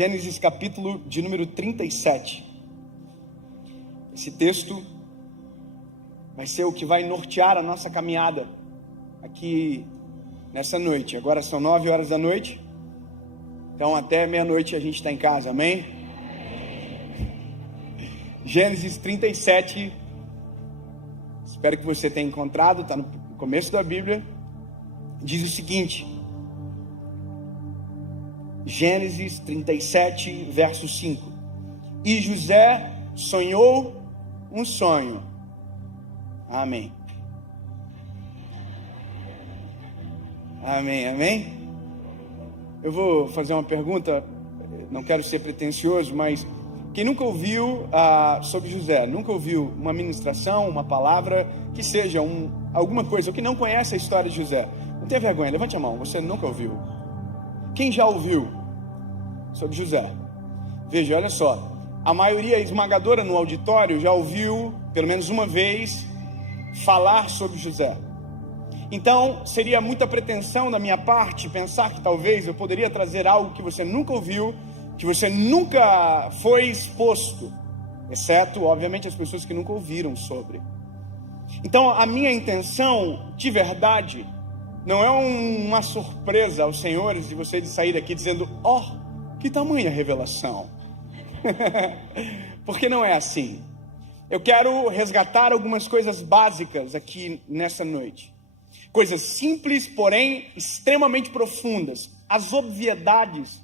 Gênesis capítulo de número 37. Esse texto vai ser o que vai nortear a nossa caminhada aqui nessa noite. Agora são 9 horas da noite, então até meia-noite a gente está em casa, amém? Gênesis 37, espero que você tenha encontrado, está no começo da Bíblia, diz o seguinte, Gênesis 37, verso 5, e José sonhou um sonho, amém, amém, amém. Eu vou fazer uma pergunta, não quero ser pretensioso, mas quem nunca ouviu sobre José, nunca ouviu uma ministração, uma palavra, que seja alguma coisa, ou que não conhece a história de José, não tenha vergonha, levante a mão, você nunca ouviu. Quem já ouviu sobre José? Veja, olha só, a maioria esmagadora no auditório já ouviu, pelo menos uma vez, falar sobre José. Então, seria muita pretensão da minha parte pensar que talvez eu poderia trazer algo que você nunca ouviu, que você nunca foi exposto, exceto, obviamente, as pessoas que nunca ouviram sobre. Então, a minha intenção, de verdade, não é uma surpresa aos senhores de você de sair daqui dizendo, que tamanha revelação. Porque não é assim. Eu quero resgatar algumas coisas básicas aqui nessa noite. Coisas simples, porém extremamente profundas. As obviedades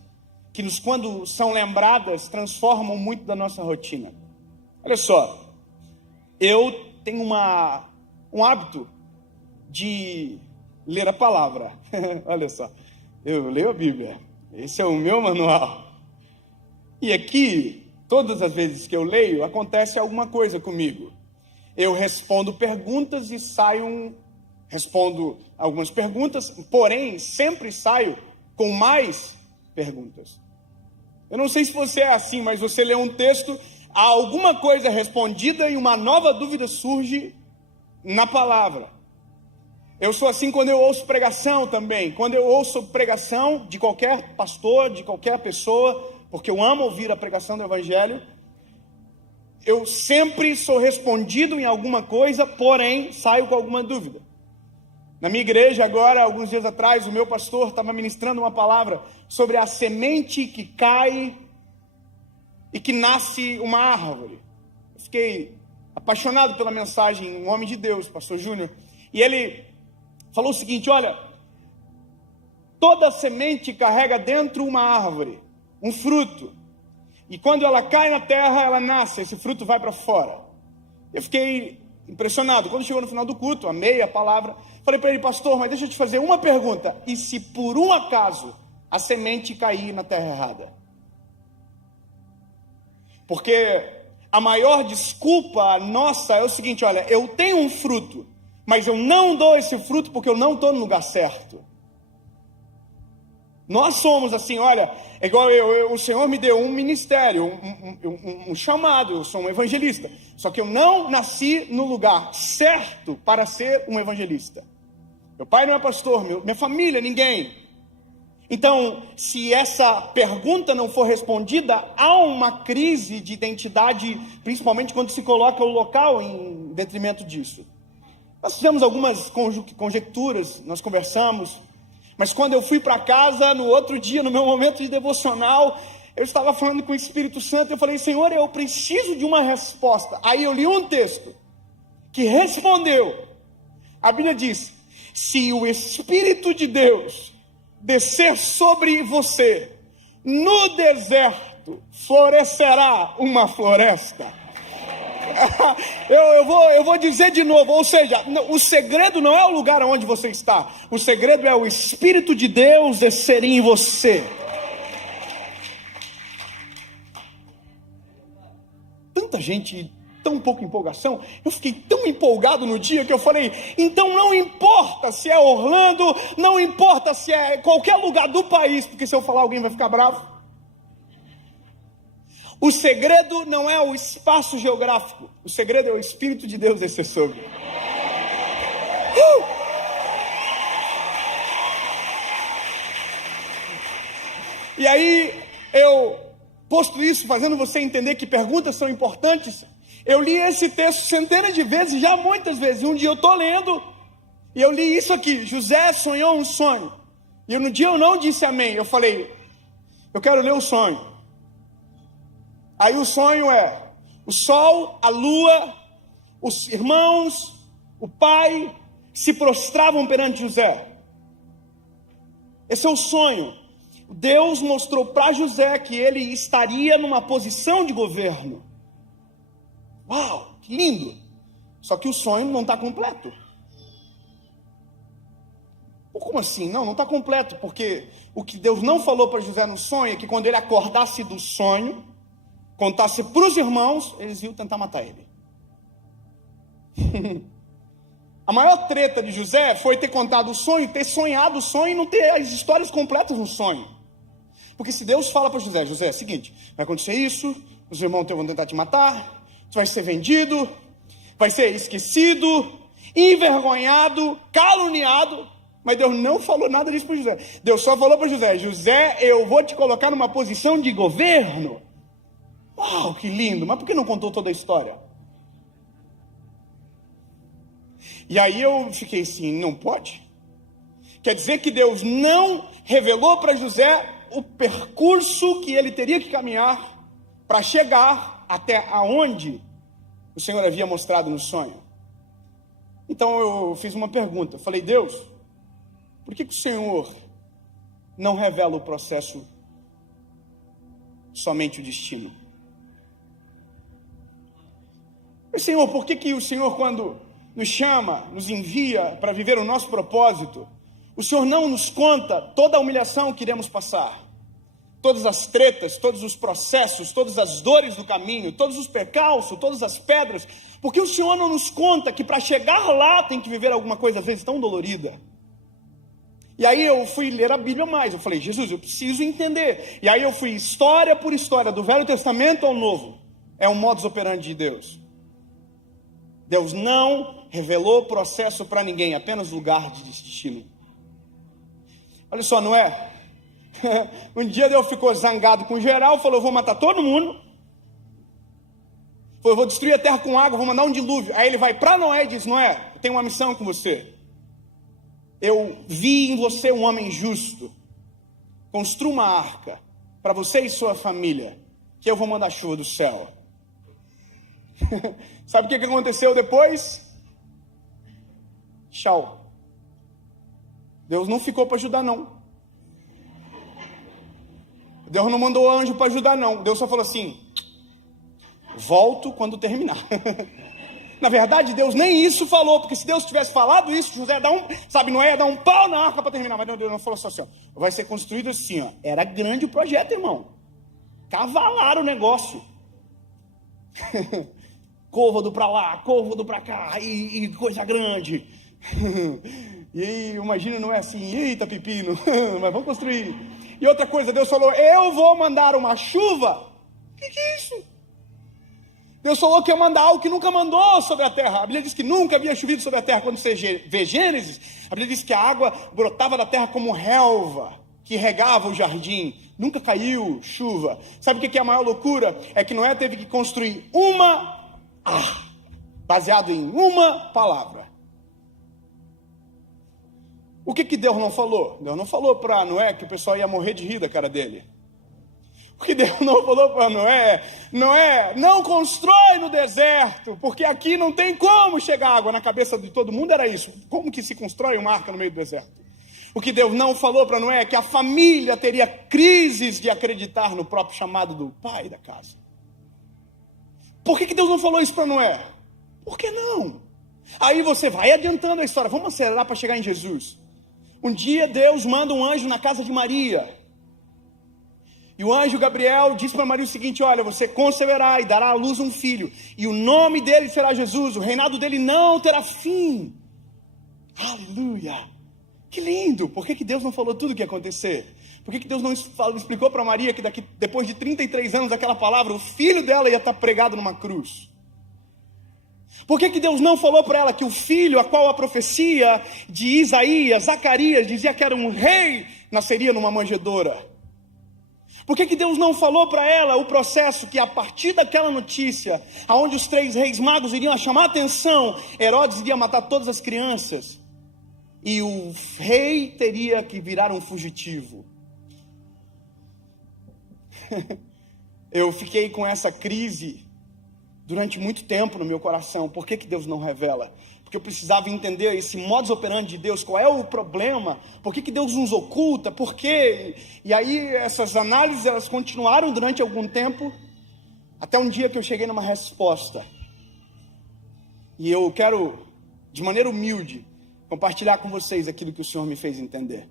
que quando são lembradas, transformam muito da nossa rotina. Olha só, eu tenho um hábito de ler a palavra. Olha só, eu leio a Bíblia. Esse é o meu manual. E aqui, todas as vezes que eu leio, acontece alguma coisa comigo. Eu respondo perguntas e respondo algumas perguntas, porém, sempre saio com mais perguntas. Eu não sei se você é assim, mas você lê um texto, há alguma coisa respondida e uma nova dúvida surge na palavra. Eu sou assim quando eu ouço pregação também. Quando eu ouço pregação de qualquer pastor, de qualquer pessoa, porque eu amo ouvir a pregação do Evangelho, eu sempre sou respondido em alguma coisa, porém saio com alguma dúvida. Na minha igreja agora, alguns dias atrás, o meu pastor estava ministrando uma palavra sobre a semente que cai e que nasce uma árvore. Eu fiquei apaixonado pela mensagem, um homem de Deus, pastor Júnior, e ele falou o seguinte, olha, toda semente carrega dentro uma árvore, um fruto, e quando ela cai na terra, ela nasce, esse fruto vai para fora. Eu fiquei impressionado. Quando chegou no final do culto, amei a palavra, falei para ele, pastor, mas deixa eu te fazer uma pergunta, e se por um acaso a semente cair na terra errada? Porque a maior desculpa nossa é o seguinte, olha, eu tenho um fruto, mas eu não dou esse fruto porque eu não estou no lugar certo. Nós somos assim, olha, é igual o Senhor me deu um ministério, um chamado, eu sou um evangelista, só que eu não nasci no lugar certo para ser um evangelista. Meu pai não é pastor, minha família, ninguém. Então, se essa pergunta não for respondida, há uma crise de identidade, principalmente quando se coloca o local em detrimento disso. Nós fizemos algumas conjecturas, nós conversamos, mas quando eu fui para casa, no outro dia, no meu momento de devocional, eu estava falando com o Espírito Santo, eu falei, Senhor, eu preciso de uma resposta. Aí eu li um texto que respondeu. A Bíblia diz, se o Espírito de Deus descer sobre você, no deserto florescerá uma floresta. Eu vou dizer de novo, ou seja, o segredo não é o lugar onde você está, o segredo é o Espírito de Deus descer em você. Tanta gente, tão pouca empolgação, eu fiquei tão empolgado no dia que eu falei, então não importa se é Orlando, não importa se é qualquer lugar do país, porque se eu falar alguém vai ficar bravo. O segredo não é o espaço geográfico, o segredo é o Espírito de Deus descer sobre. E aí eu Posto isso, fazendo você entender que perguntas são importantes, eu li esse texto centenas de vezes, já muitas vezes. Um dia eu estou lendo e eu li isso aqui: José sonhou um sonho. E no dia eu não disse amém, eu falei, eu quero ler o sonho. Aí o sonho é: o sol, a lua, os irmãos, o pai se prostravam perante José. Esse é o sonho. Deus mostrou para José que ele estaria numa posição de governo. Uau, que lindo! Só que o sonho não está completo. Como assim? Não está completo, porque o que Deus não falou para José no sonho é que quando ele acordasse do sonho, contasse para os irmãos, eles iam tentar matar ele. A maior treta de José foi ter contado o sonho, ter sonhado o sonho e não ter as histórias completas no sonho. Porque se Deus fala para José, José, é o seguinte, vai acontecer isso, os irmãos vão tentar te matar, você vai ser vendido, vai ser esquecido, envergonhado, caluniado. Mas Deus não falou nada disso para José. Deus só falou para José, José, eu vou te colocar numa posição de governo. Uau, que lindo, mas por que não contou toda a história? E aí eu fiquei assim, não pode? Quer dizer que Deus não revelou para José o percurso que ele teria que caminhar para chegar até aonde o Senhor havia mostrado no sonho. Então eu fiz uma pergunta, falei, Deus, por que o Senhor não revela o processo, somente o destino? Senhor, por que o Senhor, quando nos chama, nos envia para viver o nosso propósito, o Senhor não nos conta toda a humilhação que iremos passar, todas as tretas, todos os processos, todas as dores do caminho, todos os percalços, todas as pedras? Porque o Senhor não nos conta que para chegar lá tem que viver alguma coisa às vezes tão dolorida? E aí eu fui ler a Bíblia mais, eu falei, Jesus, eu preciso entender. E aí eu fui história por história, do Velho Testamento ao Novo. É um modus operandi de Deus. Deus não revelou processo para ninguém, apenas lugar de destino. Olha só, não é? Um dia Deus ficou zangado com geral, falou, vou matar todo mundo. Falou, vou destruir a terra com água, vou mandar um dilúvio. Aí ele vai para Noé e diz, Noé, eu tenho uma missão com você. Eu vi em você um homem justo. Construa uma arca para você e sua família, que eu vou mandar chuva do céu. Sabe o que aconteceu depois? Tchau. Deus não ficou para ajudar, não. Deus não mandou anjo para ajudar, não. Deus só falou assim, volto quando terminar. Na verdade, Deus nem isso falou, porque se Deus tivesse falado isso, José ia dar Noé ia dar um pau na arca para terminar, mas Deus não falou assim, ó, vai ser construído assim, ó. Era grande o projeto, irmão. Cavalaram o negócio. Côvado para lá, côvado para cá, e coisa grande. E aí, imagina, não é assim, eita pepino, mas vamos construir. E outra coisa, Deus falou, eu vou mandar uma chuva. O que é isso? Deus falou que ia mandar algo que nunca mandou sobre a terra. A Bíblia diz que nunca havia chovido sobre a terra. Quando você vê Gênesis, a Bíblia diz que a água brotava da terra como relva, que regava o jardim. Nunca caiu chuva. Sabe o que é a maior loucura? É que Noé teve que construir baseado em uma palavra. O que Deus não falou? Deus não falou para Noé que o pessoal ia morrer de rir da cara dele. O que Deus não falou para Noé, não constrói no deserto, porque aqui não tem como chegar água. Na cabeça de todo mundo era isso. Como que se constrói uma arca no meio do deserto? O que Deus não falou para Noé é que a família teria crises de acreditar no próprio chamado do pai da casa. Por que Deus não falou isso para Noé? Por que não? Aí você vai adiantando a história, vamos acelerar para chegar em Jesus. Um dia Deus manda um anjo na casa de Maria. E o anjo Gabriel diz para Maria o seguinte, olha, você conceberá e dará à luz um filho, e o nome dele será Jesus, o reinado dele não terá fim. Aleluia! Que lindo! Por que Deus não falou tudo o que ia acontecer? Por que Deus não explicou para Maria que depois de 33 anos daquela palavra, o filho dela ia estar pregado numa cruz? Por que Deus não falou para ela que o filho, a qual a profecia de Isaías, Zacarias, dizia que era um rei, nasceria numa manjedoura? Por que Deus não falou para ela o processo que a partir daquela notícia, aonde os 3 reis magos iriam chamar a atenção, Herodes iria matar todas as crianças e o rei teria que virar um fugitivo? Eu fiquei com essa crise durante muito tempo no meu coração. Por que Deus não revela? Porque eu precisava entender esse modus operandi de Deus. Qual é o problema? Por que Deus nos oculta? Por quê? E aí essas análises elas continuaram durante algum tempo, até um dia que eu cheguei numa resposta. E eu quero, de maneira humilde, compartilhar com vocês aquilo que o Senhor me fez entender.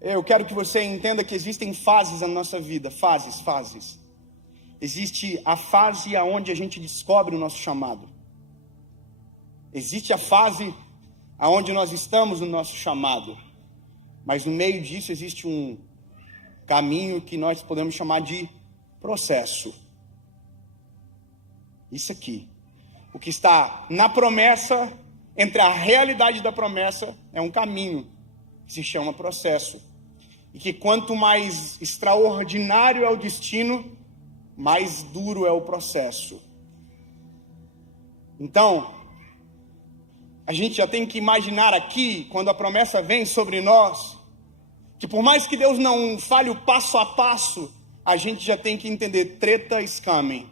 Eu quero que você entenda que existem fases na nossa vida, fases. Existe a fase onde a gente descobre o nosso chamado. Existe a fase onde nós estamos no nosso chamado. Mas no meio disso existe um caminho que nós podemos chamar de processo. Isso aqui. O que está na promessa, entre a realidade da promessa, é um caminho que se chama processo. E que quanto mais extraordinário é o destino, mais duro é o processo. Então, a gente já tem que imaginar aqui, quando a promessa vem sobre nós, que por mais que Deus não fale o passo a passo, a gente já tem que entender, treta is coming.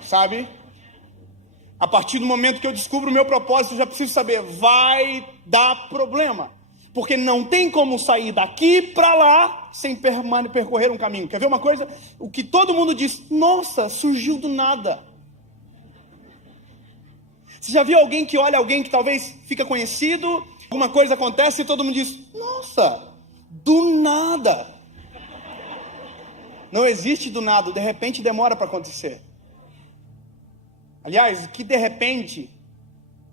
Sabe? A partir do momento que eu descubro o meu propósito, eu já preciso saber, vai dar problema. Porque não tem como sair daqui para lá sem percorrer um caminho. Quer ver uma coisa? O que todo mundo diz, nossa, surgiu do nada. Você já viu alguém que olha alguém que talvez fica conhecido, alguma coisa acontece e todo mundo diz, nossa, do nada. Não existe do nada, de repente demora para acontecer. Aliás, que de repente,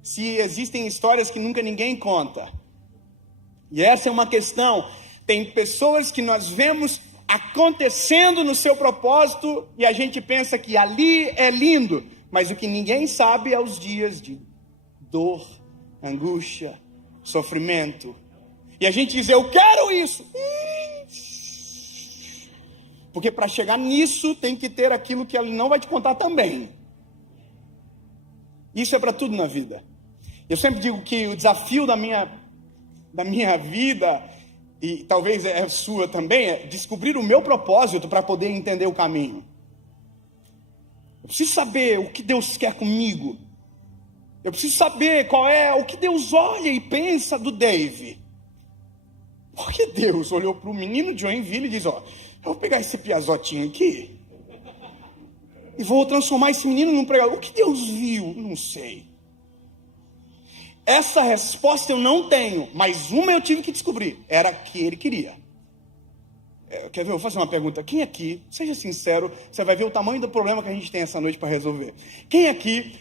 se existem histórias que nunca ninguém conta. E essa é uma questão. Tem pessoas que nós vemos acontecendo no seu propósito e a gente pensa que ali é lindo, mas o que ninguém sabe é os dias de dor, angústia, sofrimento. E a gente diz, eu quero isso. Porque para chegar nisso tem que ter aquilo que ele não vai te contar também. Isso é para tudo na vida. Eu sempre digo que o desafio da minha vida, e talvez é a sua também, é descobrir o meu propósito para poder entender o caminho. Eu preciso saber o que Deus quer comigo. Eu preciso saber qual é o que Deus olha e pensa do Dave. Porque Deus olhou para o menino de Joinville e diz, ó, eu vou pegar esse piazotinho aqui e vou transformar esse menino num pregador. O que Deus viu? Não sei. Essa resposta eu não tenho, mas uma eu tive que descobrir. Era a que ele queria. Quer ver? Eu vou fazer uma pergunta. Quem aqui, seja sincero, você vai ver o tamanho do problema que a gente tem essa noite para resolver. Quem aqui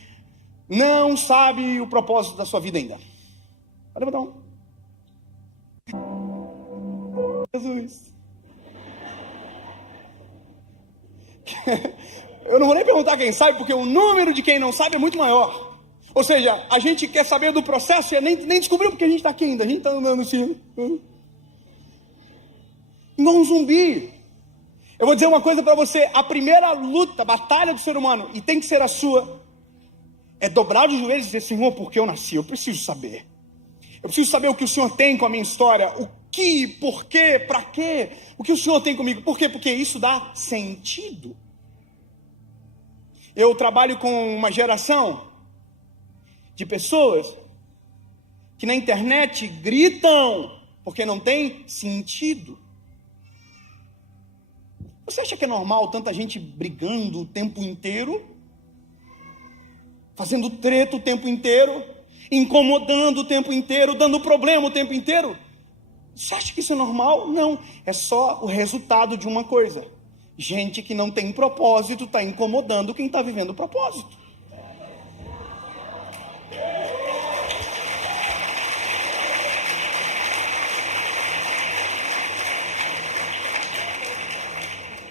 não sabe o propósito da sua vida ainda? Pode botar um. Jesus. Eu não vou nem perguntar quem sabe, porque o número de quem não sabe é muito maior. Ou seja, a gente quer saber do processo e nem descobriu porque a gente está aqui ainda. A gente está andando assim. Igual um zumbi. Eu vou dizer uma coisa para você. A primeira luta, batalha do ser humano, e tem que ser a sua, é dobrar os joelhos e dizer, Senhor, por que eu nasci? Eu preciso saber. Eu preciso saber o que o Senhor tem com a minha história. O que, por quê, para quê? O que o Senhor tem comigo? Por quê? Porque isso dá sentido. Eu trabalho com uma geração de pessoas que na internet gritam porque não tem sentido. Você acha que é normal tanta gente brigando o tempo inteiro? Fazendo treta o tempo inteiro? Incomodando o tempo inteiro? Dando problema o tempo inteiro? Você acha que isso é normal? Não, é só o resultado de uma coisa. Gente que não tem propósito está incomodando quem está vivendo o propósito.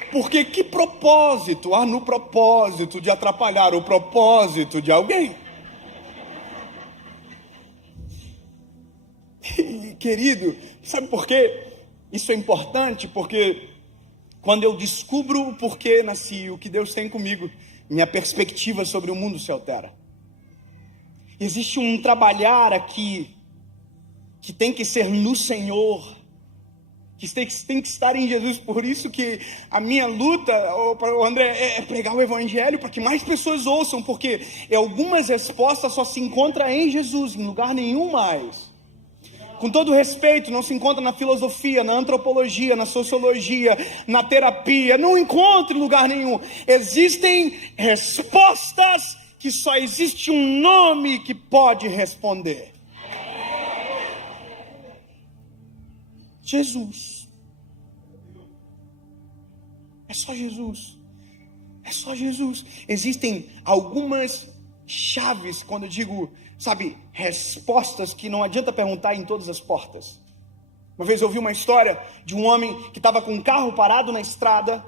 Porque que propósito há no propósito de atrapalhar o propósito de alguém? E, querido, sabe por quê? Isso é importante porque quando eu descubro o porquê nasci, o que Deus tem comigo, minha perspectiva sobre o mundo se altera. Existe um trabalhar aqui que tem que ser no Senhor, que tem que estar em Jesus. Por isso que a minha luta, André, é pregar o Evangelho para que mais pessoas ouçam, porque algumas respostas só se encontram em Jesus, em lugar nenhum mais. Com todo respeito, não se encontra na filosofia, na antropologia, na sociologia, na terapia, não encontra em lugar nenhum. Existem respostas que só existe um nome que pode responder. Jesus. É só Jesus. É só Jesus. Existem algumas chaves, quando eu digo, respostas que não adianta perguntar em todas as portas. Uma vez eu ouvi uma história de um homem que estava com um carro parado na estrada,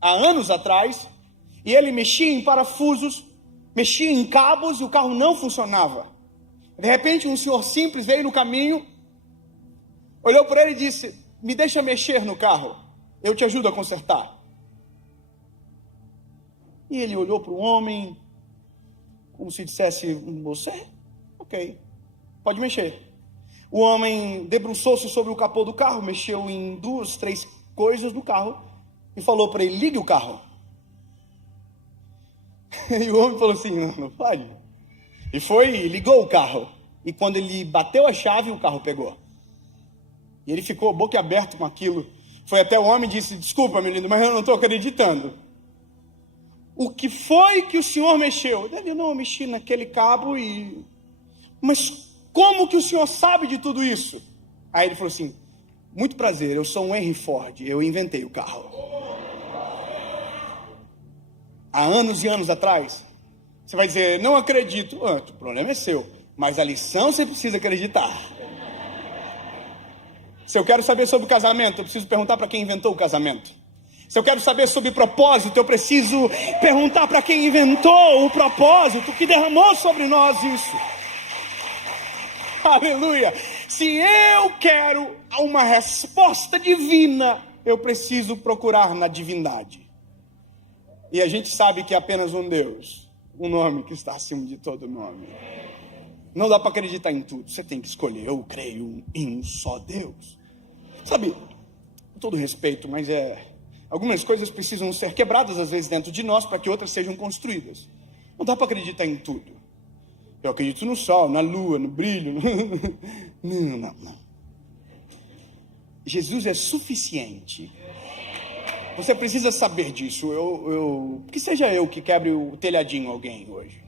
há anos atrás, e ele mexia em parafusos, mexia em cabos e o carro não funcionava. De repente um senhor simples veio no caminho, olhou para ele e disse: me deixa mexer no carro, eu te ajudo a consertar. E ele olhou para o homem, como se dissesse: você? Ok, pode mexer. O homem debruçou-se sobre o capô do carro, mexeu em 2, 3 coisas do carro e falou para ele: ligue o carro. E o homem falou assim: não pode. E foi e ligou o carro. E quando ele bateu a chave, o carro pegou. E ele ficou boquiaberto com aquilo. Foi até o homem e disse: desculpa, meu lindo, mas eu não estou acreditando. O que foi que o senhor mexeu? Ele: não, eu mexi naquele cabo e... Mas como que o senhor sabe de tudo isso? Aí ele falou assim: muito prazer, eu sou um Henry Ford, eu inventei o carro. Há anos e anos atrás. Você vai dizer: não acredito. O problema é seu, mas a lição você precisa acreditar. Se eu quero saber sobre o casamento, eu preciso perguntar para quem inventou o casamento. Se eu quero saber sobre propósito, eu preciso perguntar para quem inventou o propósito, que derramou sobre nós isso. Aleluia! Se eu quero uma resposta divina, eu preciso procurar na divindade. E a gente sabe que é apenas um Deus, um nome que está acima de todo nome. Não dá para acreditar em tudo, você tem que escolher. Eu creio em um só Deus. Sabe, com todo respeito, mas algumas coisas precisam ser quebradas às vezes dentro de nós para que outras sejam construídas. Não dá para acreditar em tudo. Eu acredito no sol, na lua, no brilho. Não. Jesus é suficiente. Você precisa saber disso. Que seja eu que quebre o telhadinho alguém hoje.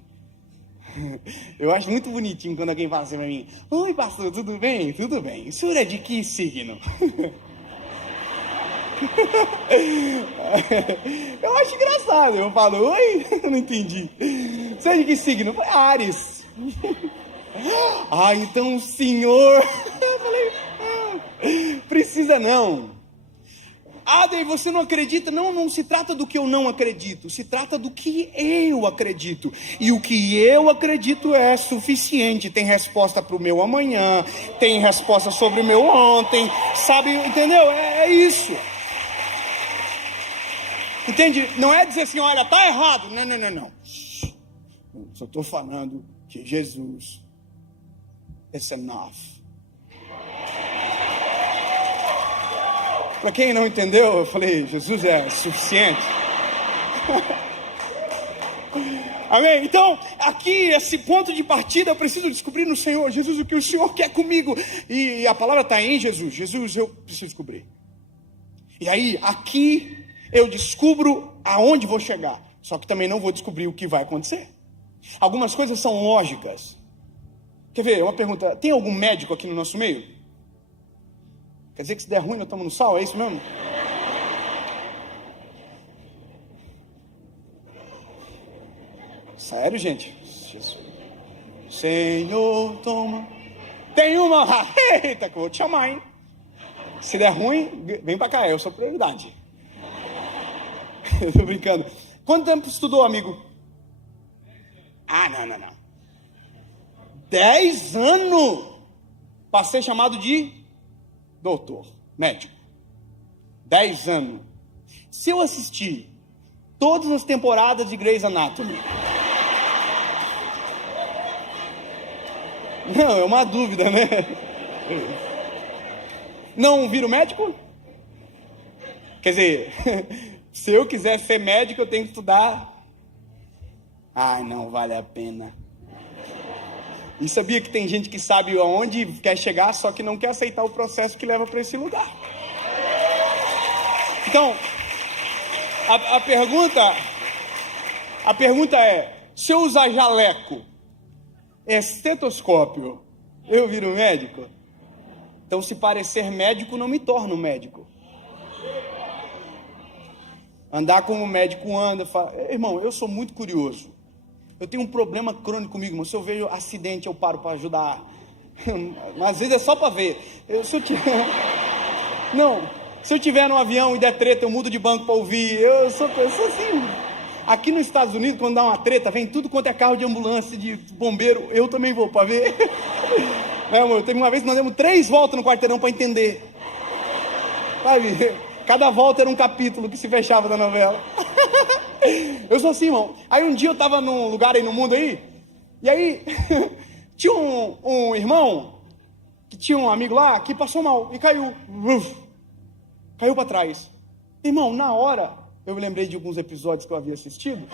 Eu acho muito bonitinho quando alguém fala assim pra mim: oi, pastor, tudo bem? Tudo bem. O senhor é de que signo? Eu acho engraçado. Eu falo: oi? Não entendi. Você é de que signo? Áries. Então o senhor... Eu falei: precisa não. Daí você não acredita? Não se trata do que eu não acredito, se trata do que eu acredito. E o que eu acredito é suficiente. Tem resposta para o meu amanhã, tem resposta sobre o meu ontem, sabe, entendeu? É isso. Entende? Não é dizer assim: olha, tá errado. Não. Só estou falando que Jesus is enough. Para quem não entendeu, eu falei: Jesus é suficiente. Amém? Então, aqui, esse ponto de partida, eu preciso descobrir no Senhor. Jesus, o que o Senhor quer comigo? E a palavra está em Jesus. Jesus, eu preciso descobrir. E aí, aqui, eu descubro aonde vou chegar. Só que também não vou descobrir o que vai acontecer. Algumas coisas são lógicas. Quer ver? Uma pergunta: tem algum médico aqui no nosso meio? Quer dizer que se der ruim nós estamos no sal, é isso mesmo? Sério, gente? Jesus. Senhor, toma. Tem uma. Eita, que eu vou te chamar, hein? Se der ruim, vem pra cá, eu sou prioridade. Eu tô brincando. Quanto tempo estudou, amigo? Não. 10 anos para ser chamado de doutor. médico. 10 anos. Se eu assistir todas as temporadas de Grey's Anatomy... Não, é uma dúvida, né? Não viro médico? Quer dizer, se eu quiser ser médico, eu tenho que estudar. Ai, não vale a pena. E sabia que tem gente que sabe aonde quer chegar, só que não quer aceitar o processo que leva para esse lugar. Então, a pergunta é, se eu usar jaleco, estetoscópio, eu viro médico? Então, se parecer médico, não me torno médico. Andar como o médico anda, irmão, eu sou muito curioso. Eu tenho um problema crônico comigo, mas se eu vejo acidente, eu paro para ajudar. Mas às vezes é só para ver. Se eu tiver no avião e der treta, eu mudo de banco para ouvir. Eu sou assim. Aqui nos Estados Unidos, quando dá uma treta, vem tudo quanto é carro de ambulância, de bombeiro. Eu também vou para ver. Não, amor, teve uma vez que nós demos 3 voltas no quarteirão para entender. Sabe? Cada volta era um capítulo que se fechava da novela. Eu sou assim, irmão. Aí um dia eu tava num lugar aí no mundo aí, e aí tinha um irmão, que tinha um amigo lá, que passou mal, e caiu. Caiu pra trás. Irmão, na hora, eu me lembrei de alguns episódios que eu havia assistido.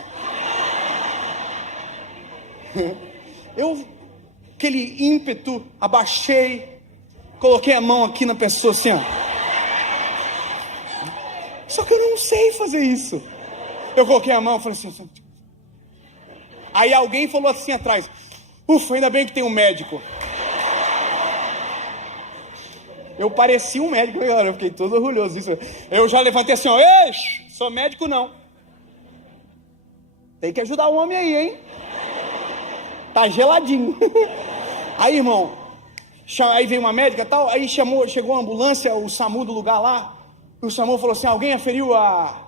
Aquele ímpeto, abaixei, coloquei a mão aqui na pessoa assim, ó. Só que eu não sei fazer isso. Eu coloquei a mão e falei assim. Aí alguém falou assim atrás, ufa, ainda bem que tem um médico. Eu parecia um médico, eu fiquei todo orgulhoso disso. Eu já levantei assim, ó, sou médico não. Tem que ajudar o homem aí, hein? Tá geladinho. Aí, irmão, aí veio uma médica e tal, aí chegou a ambulância, o SAMU do lugar lá. O SAMU falou assim, alguém aferiu a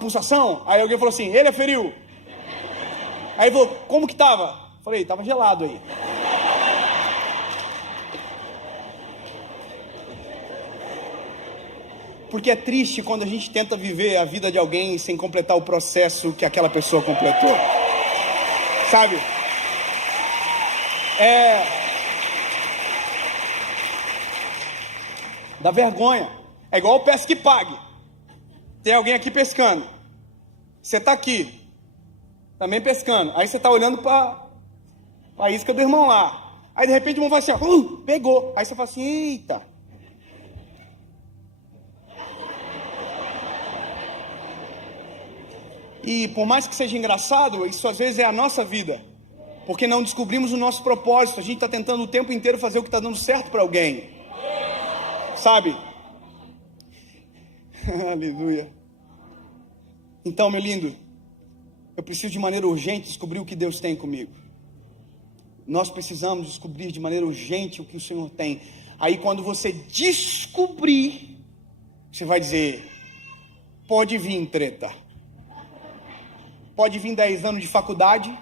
pulsação? Aí alguém falou assim, ele aferiu. Aí ele falou, como que tava? Falei, tava gelado aí. Porque é triste quando a gente tenta viver a vida de alguém sem completar o processo que aquela pessoa completou. Sabe? Dá vergonha. É igual o pesca que pague. Tem alguém aqui pescando. Você está aqui, também pescando. Aí você está olhando para a isca do irmão lá. Aí de repente o irmão fala assim, pegou. Aí você fala assim, eita. E por mais que seja engraçado, isso às vezes é a nossa vida. Porque não descobrimos o nosso propósito. A gente está tentando o tempo inteiro fazer o que está dando certo para alguém. Sabe? Aleluia. Então, meu lindo, eu preciso de maneira urgente descobrir o que Deus tem comigo. Nós precisamos descobrir de maneira urgente o que o Senhor tem. Aí quando você descobrir, você vai dizer, pode vir treta. Pode vir 10 anos de faculdade,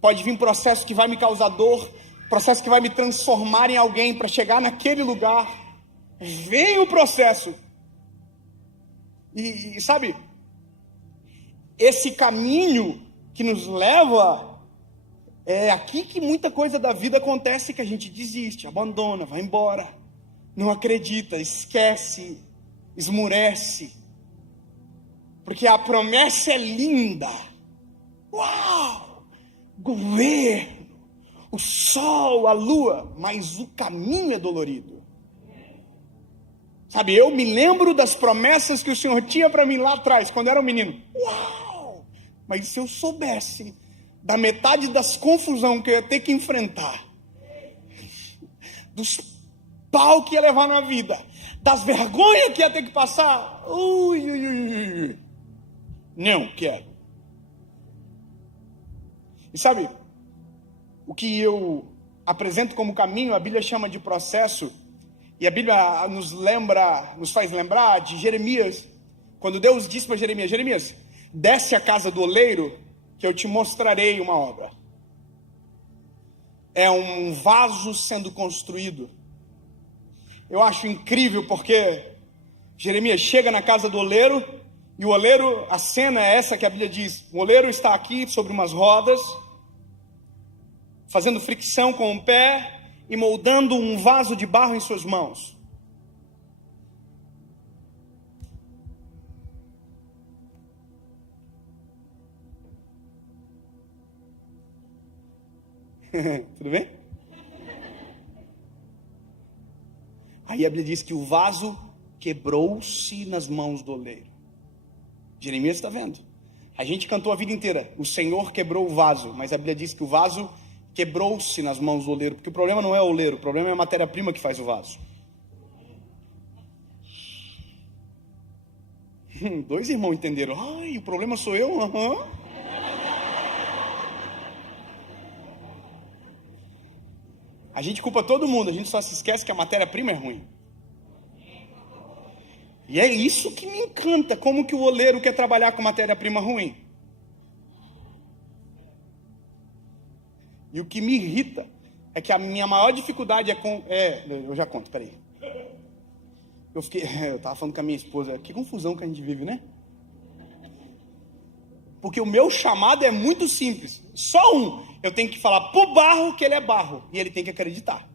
pode vir processo que vai me causar dor, processo que vai me transformar em alguém para chegar naquele lugar. Vem o processo. E sabe, esse caminho que nos leva, é aqui que muita coisa da vida acontece, que a gente desiste, abandona, vai embora, não acredita, esquece, esmurece, porque a promessa é linda, uau, governo, o sol, a lua, mas o caminho é dolorido. Sabe, eu me lembro das promessas que o Senhor tinha para mim lá atrás, quando eu era um menino. Uau! Mas se eu soubesse da metade das confusões que eu ia ter que enfrentar, dos pau que ia levar na vida, das vergonhas que ia ter que passar, não quero. E sabe, o que eu apresento como caminho, a Bíblia chama de processo. E a Bíblia nos faz lembrar de Jeremias, quando Deus disse para Jeremias, Jeremias, desce à casa do oleiro, que eu te mostrarei uma obra. É um vaso sendo construído. Eu acho incrível porque Jeremias chega na casa do oleiro, e o oleiro, a cena é essa que a Bíblia diz: o oleiro está aqui sobre umas rodas, fazendo fricção com o pé e moldando um vaso de barro em suas mãos. Tudo bem? Aí a Bíblia diz que o vaso quebrou-se nas mãos do oleiro. Jeremias está vendo. A gente cantou a vida inteira: o Senhor quebrou o vaso. Mas a Bíblia diz que o vaso quebrou-se nas mãos do oleiro. Porque o problema não é o oleiro, o problema é a matéria-prima que faz o vaso. Dois irmãos entenderam. Ai, o problema sou eu? Uhum. A gente culpa todo mundo, a gente só se esquece que a matéria-prima é ruim. E é isso que me encanta, como que o oleiro quer trabalhar com matéria-prima ruim. E o que me irrita é que a minha maior dificuldade eu já conto, peraí. Eu tava falando com a minha esposa, que confusão que a gente vive, né? Porque o meu chamado é muito simples. Só eu tenho que falar pro barro que ele é barro. E ele tem que acreditar.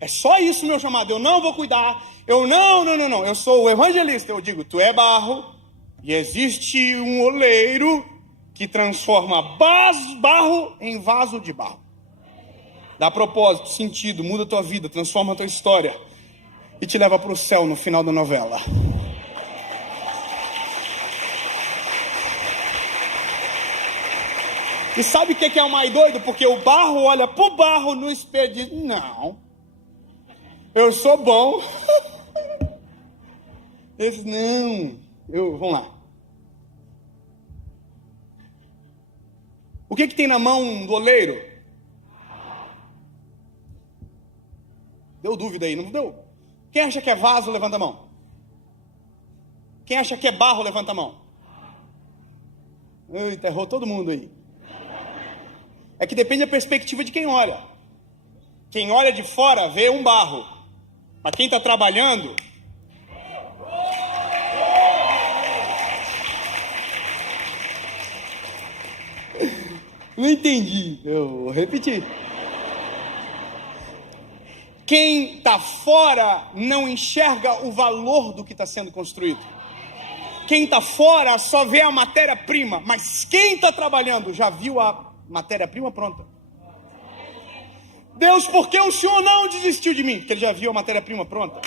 É só isso o meu chamado. Eu não vou cuidar. Eu não. Eu sou o evangelista. Eu digo, tu é barro. E existe um oleiro que transforma barro em vaso de barro. Dá propósito, sentido, muda a tua vida, transforma a tua história. E te leva para o céu no final da novela. E sabe o que é o mais doido? Porque o barro olha pro barro no espelho e diz: não, eu sou bom. Ele diz: não, vamos lá. O que tem na mão do oleiro? Deu dúvida aí, não deu? Quem acha que é vaso, levanta a mão. Quem acha que é barro, levanta a mão. Eita, errou todo mundo aí. É que depende da perspectiva de quem olha. Quem olha de fora vê um barro. Mas quem está trabalhando... Não entendi. Eu vou repetir. Quem está fora não enxerga o valor do que está sendo construído. Quem está fora só vê a matéria-prima. Mas quem está trabalhando já viu a matéria-prima pronta. Deus, por que o Senhor não desistiu de mim? Porque Ele já viu a matéria-prima pronta.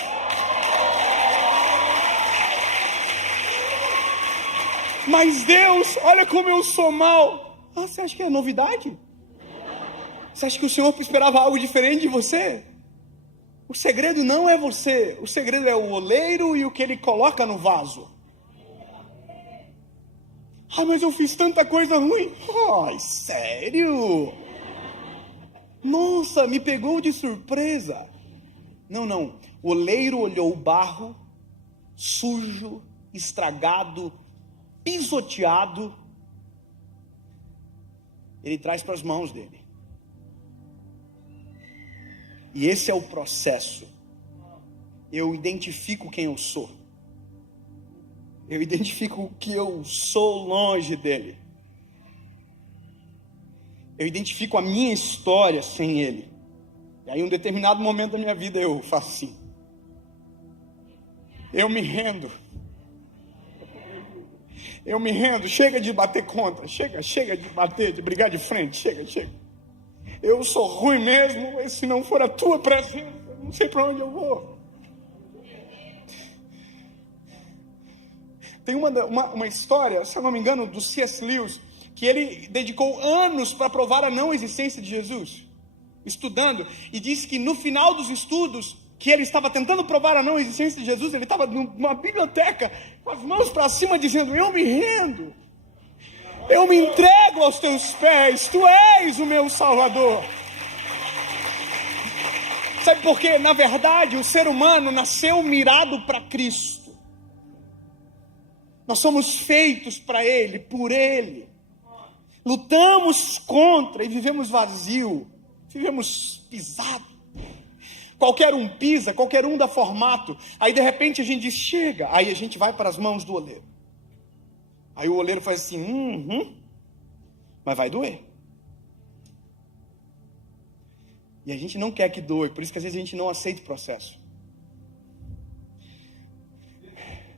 Mas Deus, olha como eu sou mal. Você acha que é novidade? Você acha que o Senhor esperava algo diferente de você? O segredo não é você. O segredo é o oleiro e o que ele coloca no vaso. Mas eu fiz tanta coisa ruim. Ai, sério? Nossa, me pegou de surpresa. Não. O oleiro olhou o barro sujo, estragado, pisoteado. Ele traz para as mãos dele. E esse é o processo. Eu identifico quem eu sou. Eu identifico que eu sou longe dele. Eu identifico a minha história sem ele. E aí, em um determinado momento da minha vida, eu faço assim. Eu me rendo. Eu me rendo. Chega de bater contra. Chega de bater, de brigar de frente. Chega. Eu sou ruim mesmo. E se não for a tua presença, eu não sei para onde eu vou. Tem uma história, se eu não me engano, do C.S. Lewis, que ele dedicou anos para provar a não existência de Jesus, estudando, e disse que no final dos estudos, que ele estava tentando provar a não existência de Jesus, ele estava numa biblioteca, com as mãos para cima, dizendo: eu me rendo, eu me entrego aos teus pés, tu és o meu Salvador. Sabe por quê? Na verdade, o ser humano nasceu mirado para Cristo. Nós somos feitos para Ele, por Ele. Lutamos contra e vivemos vazio. Vivemos pisado, Qualquer um pisa, qualquer um dá formato. Aí de repente a gente diz, chega. Aí a gente vai para as mãos do oleiro. Aí o oleiro faz assim, mas vai doer. E a gente não quer que doe, por isso que às vezes a gente não aceita o processo.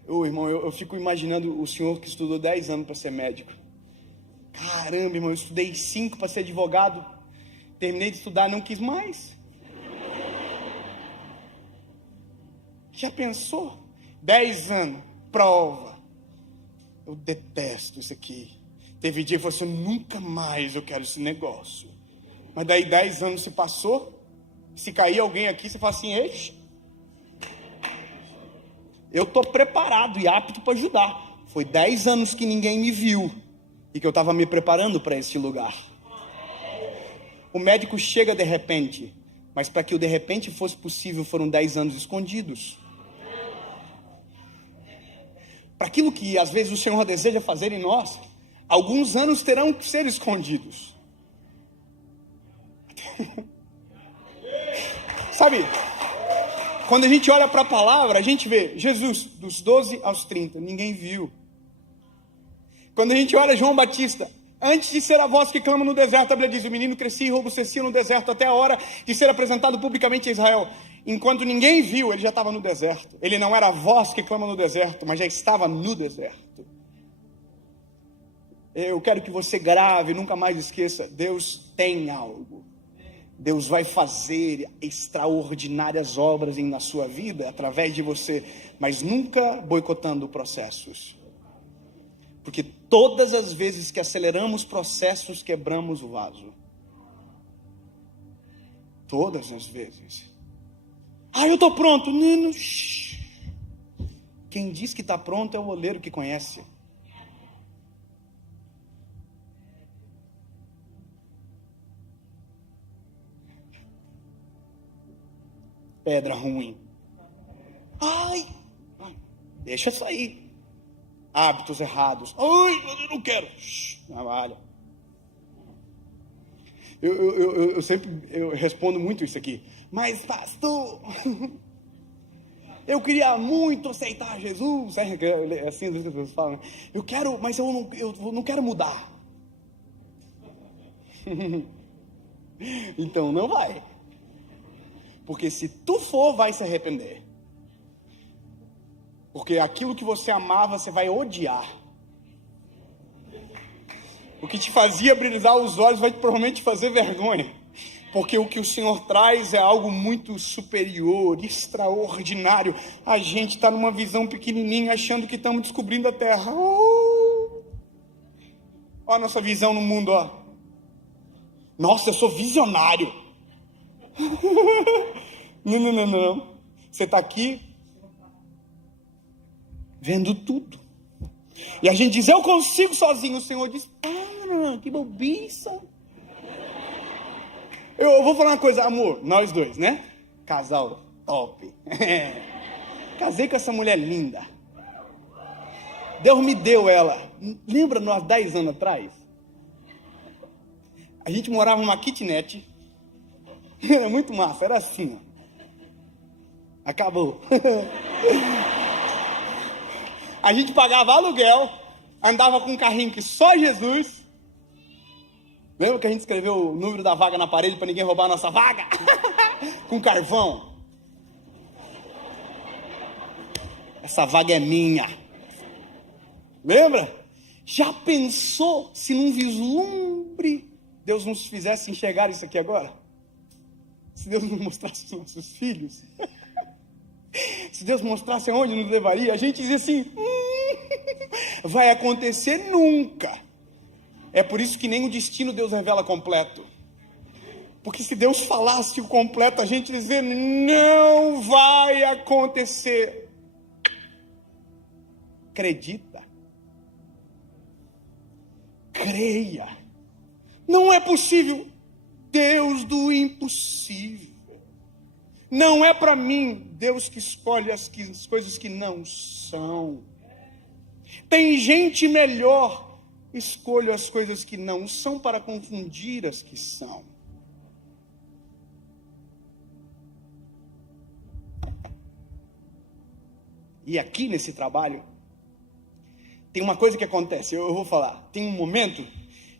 Irmão, eu fico imaginando o senhor que estudou 10 anos para ser médico. Caramba, irmão, eu estudei 5 para ser advogado. Terminei de estudar, não quis mais. Já pensou? 10 anos, prova. Eu detesto isso aqui. Teve dia que eu falei assim, nunca mais eu quero esse negócio. Mas daí 10 anos se passou. Se cair alguém aqui, você fala assim, eixe, eu estou preparado e apto para ajudar. Foi 10 anos que ninguém me viu. E que eu estava me preparando para esse lugar. O médico chega de repente. Mas para que o de repente fosse possível, foram 10 anos escondidos. Para aquilo que às vezes o Senhor deseja fazer em nós, alguns anos terão que ser escondidos. Sabe, quando a gente olha para a palavra, a gente vê Jesus dos 12 aos 30, ninguém viu. Quando a gente olha João Batista, antes de ser a voz que clama no deserto, a Bíblia diz, o menino crescia e robustecia no deserto até a hora de ser apresentado publicamente a Israel. Enquanto ninguém viu, ele já estava no deserto. Ele não era a voz que clama no deserto, mas já estava no deserto. Eu quero que você grave, nunca mais esqueça, Deus tem algo. Deus vai fazer extraordinárias obras na sua vida, através de você, mas nunca boicotando processos. Porque todas as vezes que aceleramos processos, quebramos o vaso. Todas as vezes. Eu estou pronto. Nino. Quem diz que está pronto é o oleiro que conhece. Pedra ruim. Deixa sair. Hábitos errados. Eu não quero. Trabalha. Eu sempre respondo muito isso aqui. Mas pastor, eu queria muito aceitar Jesus. É assim as pessoas falam. Né? Eu quero, mas eu não quero mudar. Então não vai. Porque se tu for, vai se arrepender. Porque aquilo que você amava, você vai odiar. O que te fazia brilhar os olhos vai provavelmente te fazer vergonha. Porque o que o Senhor traz é algo muito superior, extraordinário. A gente está numa visão pequenininha, achando que estamos descobrindo a Terra. Olha a nossa visão no mundo, ó. Nossa, eu sou visionário. Não. Você está aqui vendo tudo. E a gente diz, eu consigo sozinho. O Senhor diz, que bobiça. Eu vou falar uma coisa, amor, nós dois, né? Casal top. Casei com essa mulher linda. Deus me deu ela. Lembra nós 10 anos atrás? A gente morava numa kitnet. Era muito massa, era assim, ó. Acabou. A gente pagava aluguel, andava com um carrinho que só Jesus. Lembra que a gente escreveu o número da vaga na parede para ninguém roubar a nossa vaga? Com carvão. Essa vaga é minha. Lembra? Já pensou se num vislumbre Deus nos fizesse enxergar isso aqui agora? Se Deus nos mostrasse os nossos filhos? Se Deus mostrasse aonde nos levaria, a gente dizia assim, vai acontecer nunca. É por isso que nem o destino Deus revela completo. Porque se Deus falasse o completo, a gente dizia, não vai acontecer. Acredita. Creia. Não é possível. Deus do impossível. Não é para mim, Deus que escolhe as coisas que não são. Tem gente melhor, escolho as coisas que não são para confundir as que são. e aqui nesse trabalho, tem uma coisa que acontece, eu vou falar. Tem um momento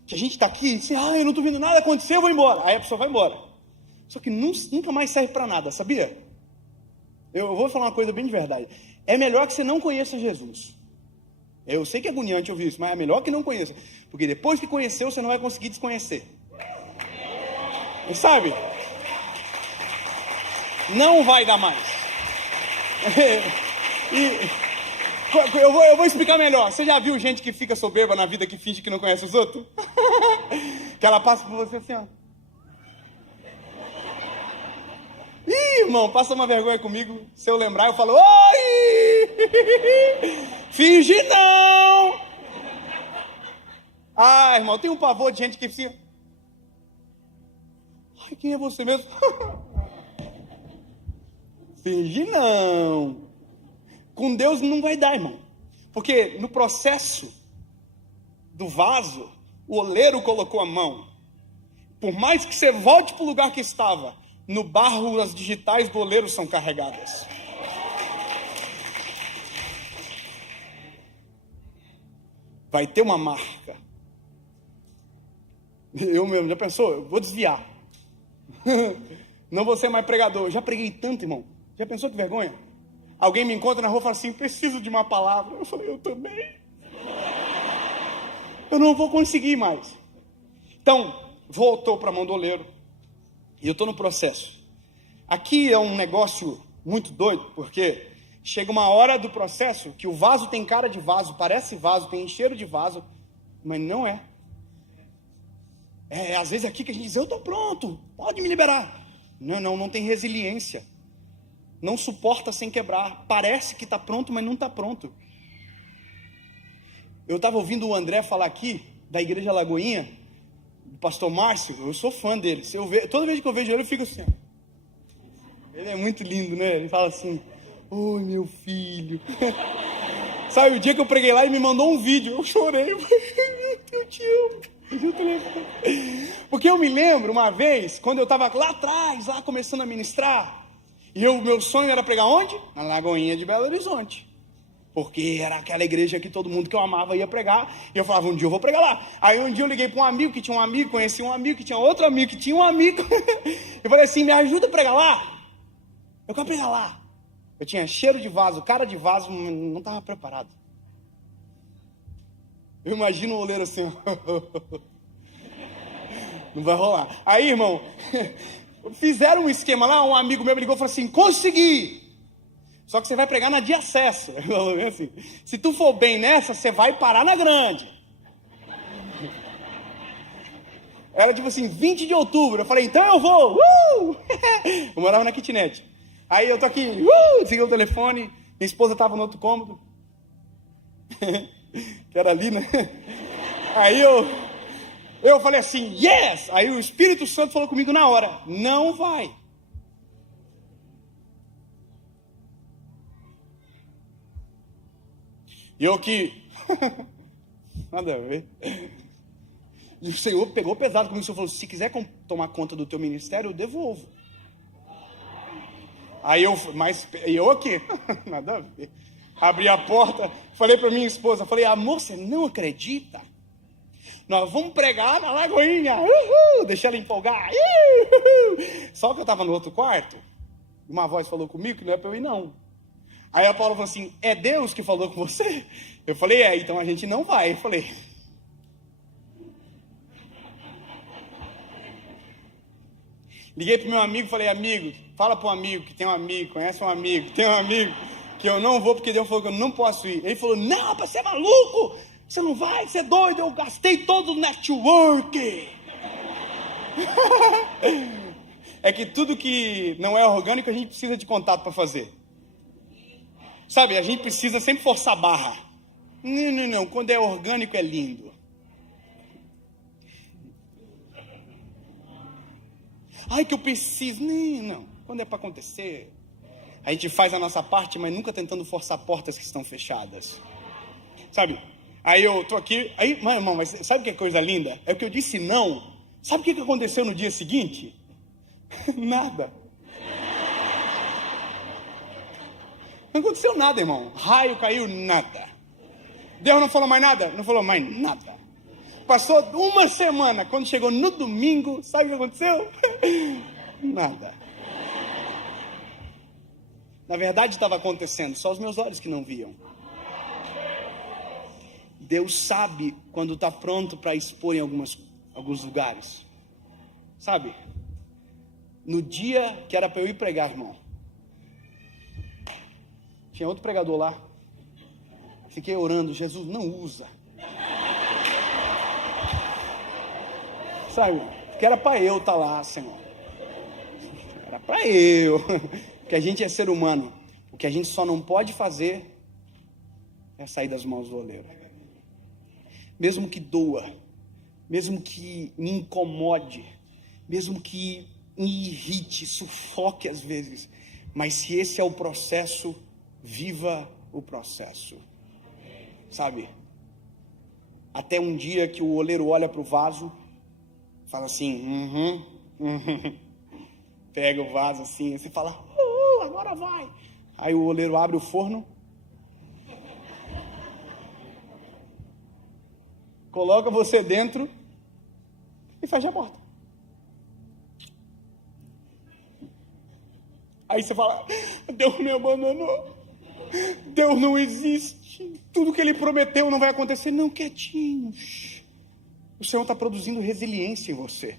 que a gente está aqui e diz, eu não estou vendo nada acontecer, eu vou embora. Aí a pessoa vai embora. Só que nunca mais serve para nada, sabia? Eu vou falar uma coisa bem de verdade. É melhor que você não conheça Jesus. Eu sei que é agoniante ouvir isso, mas é melhor que não conheça. Porque depois que conheceu, você não vai conseguir desconhecer. E sabe? Não vai dar mais. Eu vou explicar melhor. Você já viu gente que fica soberba na vida, que finge que não conhece os outros? Que ela passa por você assim, ó. Ih, irmão, passa uma vergonha comigo. Se eu lembrar, eu falo, oi! Finge não! Ah, irmão, eu tenho um pavor de gente que fica... Ai, quem é você mesmo? Finge não! Com Deus não vai dar, irmão. Porque no processo do vaso, o oleiro colocou a mão. Por mais que você volte para o lugar que estava, no barro as digitais do oleiro são carregadas. Vai ter uma marca. Eu mesmo, já pensou? Eu vou desviar. Não vou ser mais pregador. Eu já preguei tanto, irmão. Já pensou que vergonha? Alguém me encontra na rua e fala assim, preciso de uma palavra. Eu falei, eu também. Eu não vou conseguir mais. Então, voltou para a mão do oleiro. E eu estou no processo. Aqui é um negócio muito doido, porque chega uma hora do processo que o vaso tem cara de vaso, parece vaso, tem cheiro de vaso, mas não é. É às vezes aqui que a gente diz, eu estou pronto, pode me liberar. Não tem resiliência. Não suporta sem quebrar. Parece que está pronto, mas não está pronto. Eu estava ouvindo o André falar aqui, da Igreja Lagoinha, do pastor Márcio. Eu sou fã dele. Toda vez que eu vejo ele, eu fico assim. Ele é muito lindo, né? Ele fala assim, oi meu filho. Sabe, o dia que eu preguei lá, ele me mandou um vídeo. Eu chorei. Eu te amo. Porque eu me lembro uma vez, quando eu estava lá atrás, lá começando a ministrar, e meu sonho era pregar onde? Na Lagoinha de Belo Horizonte. Porque era aquela igreja que todo mundo que eu amava ia pregar. E eu falava, um dia eu vou pregar lá. Aí um dia eu liguei para um amigo que tinha um amigo, conheci um amigo que tinha outro amigo que tinha um amigo. Eu falei assim, me ajuda a pregar lá? Eu quero pregar lá. Eu tinha cheiro de vaso, cara de vaso, não estava preparado. Eu imagino o oleiro assim, não vai rolar. Aí, irmão, fizeram um esquema lá, um amigo meu me ligou e falou assim, consegui! Só que você vai pregar na Diacesso. Eu falei assim, se tu for bem nessa, você vai parar na grande. Era tipo assim, 20 de outubro. Eu falei, então eu vou! Eu morava na kitnet. Aí eu tô aqui, desliguei o telefone, minha esposa tava no outro cômodo. Que era ali, né? Aí eu falei assim, yes! Aí o Espírito Santo falou comigo na hora, não vai. E eu que... Nada a ver. E o Senhor pegou pesado comigo, o Senhor falou, se quiser tomar conta do teu ministério, eu devolvo. Aí eu aqui, nada a ver. Abri a porta, falei para minha esposa, falei, amor, você não acredita? Nós vamos pregar na Lagoinha, deixei ela empolgar, Só que eu estava no outro quarto, uma voz falou comigo que não é para eu ir não. Aí a Paula falou assim, é Deus que falou com você? Eu falei, então a gente não vai. Eu falei... Liguei pro meu amigo e falei, amigo, fala pro amigo que tem um amigo, conhece um amigo, tem um amigo, que eu não vou porque Deus falou que eu não posso ir. Ele falou, não, você é maluco, você não vai, você é doido, eu gastei todo o network. É que tudo que não é orgânico a gente precisa de contato para fazer. Sabe, a gente precisa sempre forçar a barra. Não, quando é orgânico é lindo. Ai, que eu preciso. Não. Quando é para acontecer, a gente faz a nossa parte, mas nunca tentando forçar portas que estão fechadas. Sabe? Aí eu tô aqui. Aí, irmão, mas sabe que é coisa linda? É o que eu disse não. Sabe o que aconteceu no dia seguinte? Nada. Não aconteceu nada, irmão. Raio caiu, nada. Deus não falou mais nada? Não falou mais nada. Passou uma semana, quando chegou no domingo, sabe o que aconteceu? Nada. Na verdade estava acontecendo, só os meus olhos que não viam. Deus sabe quando está pronto para expor em alguns lugares. Sabe? No dia que era para eu ir pregar, irmão, tinha outro pregador lá. Fiquei orando, Jesus, não usa. Sabe? Que era para eu estar lá, Senhor. Era para eu. Porque a gente é ser humano. O que a gente só não pode fazer é sair das mãos do oleiro. Mesmo que doa, mesmo que me incomode, mesmo que me irrite, sufoque às vezes. Mas se esse é o processo, viva o processo. Sabe? Até um dia que o oleiro olha para o vaso, fala assim, pega o vaso assim, e você fala, agora vai. Aí o oleiro abre o forno, coloca você dentro e fecha a porta. Aí você fala, Deus me abandonou, Deus não existe, tudo que Ele prometeu não vai acontecer. Não, quietinho. O Senhor está produzindo resiliência em você,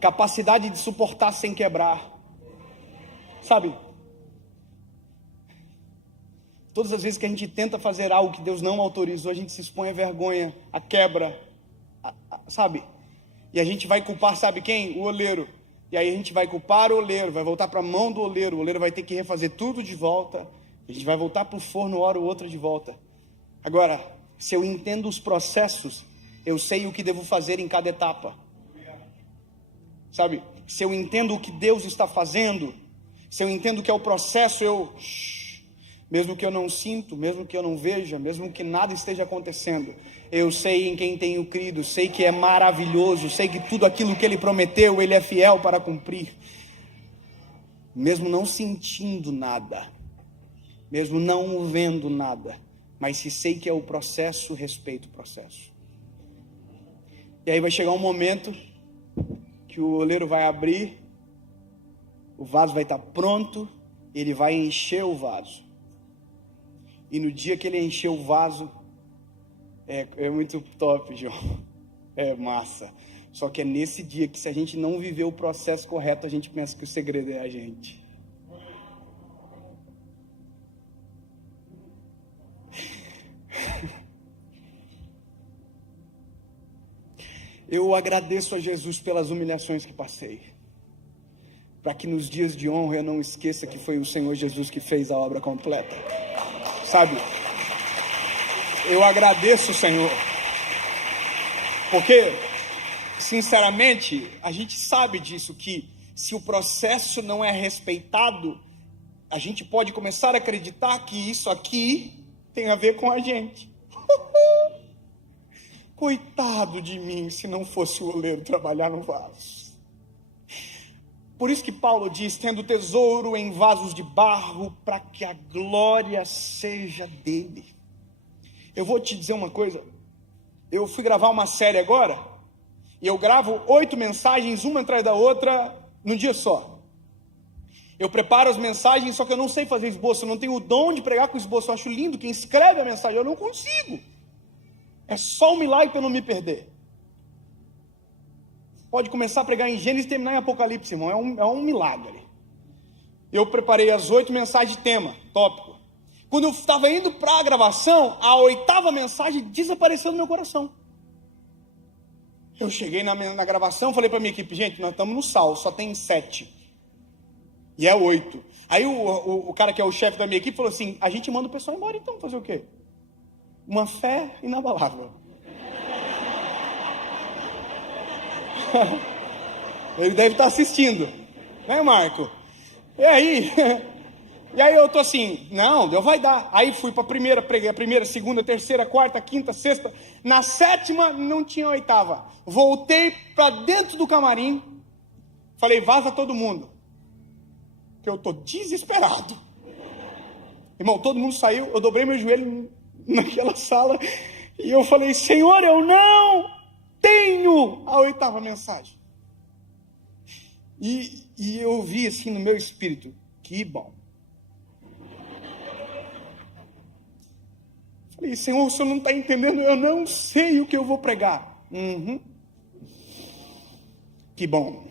capacidade de suportar sem quebrar. Sabe? Todas as vezes que a gente tenta fazer algo que Deus não autorizou, a gente se expõe à vergonha, à quebra, sabe? E a gente vai culpar, sabe quem? O oleiro. E aí a gente vai culpar o oleiro, vai voltar para a mão do oleiro, o oleiro vai ter que refazer tudo de volta, a gente vai voltar para o forno, hora ou outra de volta. Agora, se eu entendo os processos, eu sei o que devo fazer em cada etapa. Sabe? Se eu entendo o que Deus está fazendo, se eu entendo que é o processo, mesmo que eu não sinto, mesmo que eu não veja, mesmo que nada esteja acontecendo, eu sei em quem tenho crido, sei que é maravilhoso, sei que tudo aquilo que Ele prometeu, Ele é fiel para cumprir. Mesmo não sentindo nada, mesmo não vendo nada, mas se sei que é o processo, respeito o processo. E aí vai chegar um momento que o oleiro vai abrir, o vaso vai estar pronto, ele vai encher o vaso. E no dia que ele encher o vaso, é muito top, João. É massa. Só que é nesse dia que, se a gente não viver o processo correto, a gente pensa que o segredo é a gente. Eu agradeço a Jesus pelas humilhações que passei, para que nos dias de honra eu não esqueça que foi o Senhor Jesus que fez a obra completa. Sabe? Eu agradeço, Senhor, porque, sinceramente, a gente sabe disso, que se o processo não é respeitado, a gente pode começar a acreditar que isso aqui tem a ver com a gente. Coitado de mim, se não fosse o oleiro trabalhar no vaso. Por isso que Paulo diz, tendo tesouro em vasos de barro, para que a glória seja dele. Eu vou te dizer uma coisa, eu fui gravar uma série agora, e eu gravo 8 mensagens, uma atrás da outra, num dia só. Eu preparo as mensagens, só que eu não sei fazer esboço, eu não tenho o dom de pregar com esboço. Eu acho lindo quem escreve a mensagem, eu não consigo. É só um milagre para eu não me perder. Pode começar a pregar em Gênesis e terminar em Apocalipse, irmão, é um milagre. Eu preparei as 8 mensagens de tema, tópico. Quando eu estava indo para a gravação, a 8ª mensagem desapareceu do meu coração. Eu cheguei na gravação, falei para a minha equipe, gente, nós estamos no sal, só tem 7. E é 8. Aí o cara que é o chefe da minha equipe falou assim, a gente manda o pessoal embora então, fazer o quê? Uma fé inabalável. Ele deve estar assistindo, né, Marco? E aí eu tô assim, não, Deus vai dar. Aí fui para a primeira, preguei a primeira, segunda, terceira, quarta, quinta, sexta. Na 7ª não tinha 8ª. Voltei para dentro do camarim, falei, vaza todo mundo, que eu tô desesperado. Irmão, todo mundo saiu, eu dobrei meu joelho naquela sala e eu falei, Senhor, eu não tenho a 8ª mensagem. E eu vi assim no meu espírito, que bom. Falei, Senhor, o Senhor não está entendendo, eu não sei o que eu vou pregar. Que bom.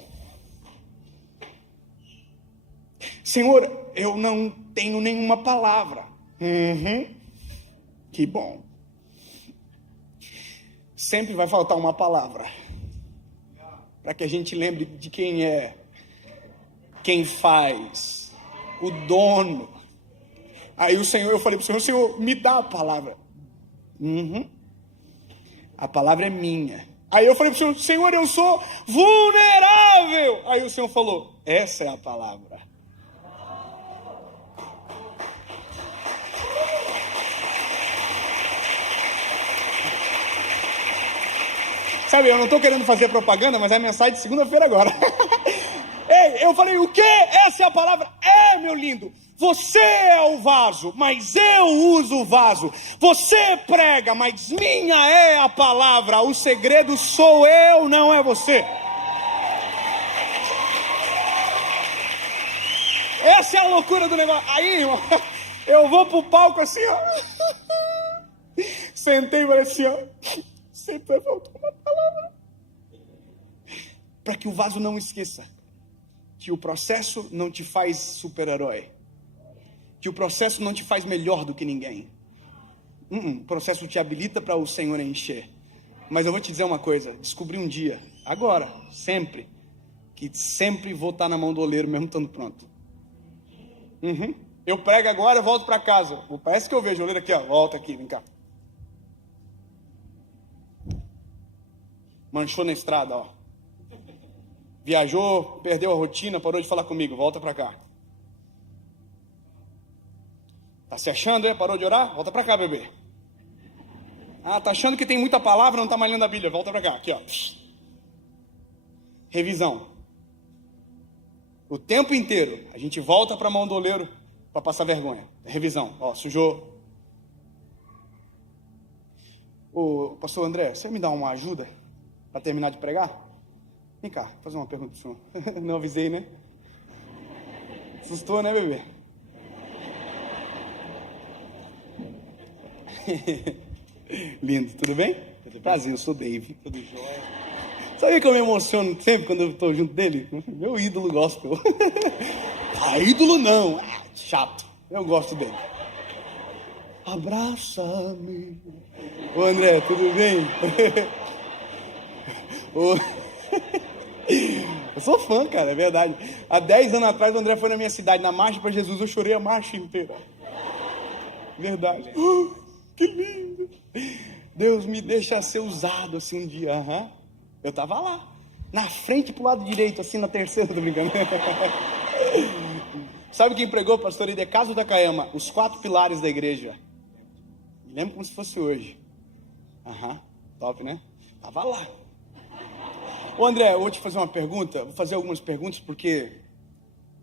Senhor, eu não tenho nenhuma palavra. Que bom. Sempre vai faltar uma palavra para que a gente lembre de quem é, quem faz, o dono. Aí eu falei para o Senhor, Senhor, me dá a palavra. A palavra é minha. Aí eu falei para o Senhor, Senhor, eu sou vulnerável. Aí o Senhor falou, essa é a palavra. Sabe, eu não estou querendo fazer propaganda, mas é a mensagem de segunda-feira agora. Ei, eu falei, o quê? Essa é a palavra? É, meu lindo. Você é o vaso, mas eu uso o vaso. Você prega, mas minha é a palavra. O segredo sou eu, não é você. Essa é a loucura do negócio. Aí, irmão, eu vou pro palco assim, ó. Sentei e falei assim, ó. Sempre faltou uma palavra. Para que o vaso não esqueça que o processo não te faz super-herói. Que o processo não te faz melhor do que ninguém. O processo te habilita para o Senhor encher. Mas eu vou te dizer uma coisa. Descobri um dia, agora, sempre, que sempre vou estar na mão do oleiro mesmo estando pronto. Eu prego agora, volto para casa. Parece que eu vejo o oleiro aqui, ó. Volta aqui, vem cá. Manchou na estrada, ó. Viajou, perdeu a rotina, parou de falar comigo. Volta para cá. Tá se achando, é? Parou de orar? Volta para cá, bebê. Ah, tá achando que tem muita palavra, não tá mais lendo a Bíblia. Volta para cá, aqui, ó. Revisão. O tempo inteiro, a gente volta para a mão do oleiro para passar vergonha. Revisão, ó, sujou. Ô, pastor André, você me dá uma ajuda para terminar de pregar? Vem cá, vou fazer uma pergunta pro senhor. Não avisei, né? Assustou, né, bebê? Lindo, tudo bem? Prazer, eu sou Dave. Tudo jóia. Sabe que eu me emociono sempre quando eu estou junto dele? Meu ídolo gospel. Ídolo não, chato. Eu gosto dele. Abraça-me. Ô André, tudo bem? Eu sou fã, cara, é verdade. Há 10 anos atrás o André foi na minha cidade, na Marcha para Jesus, eu chorei a marcha inteira. Verdade. Que lindo. Deus me deixa ser usado assim um dia. Eu tava lá, na frente pro lado direito, assim na terceira, tô brincando. Sabe quem pregou, pastor Idecaso Takayama? Os 4 pilares da igreja. Me lembro como se fosse hoje. Top, né? Tava lá. Ô André, eu vou te fazer uma pergunta. Vou fazer algumas perguntas porque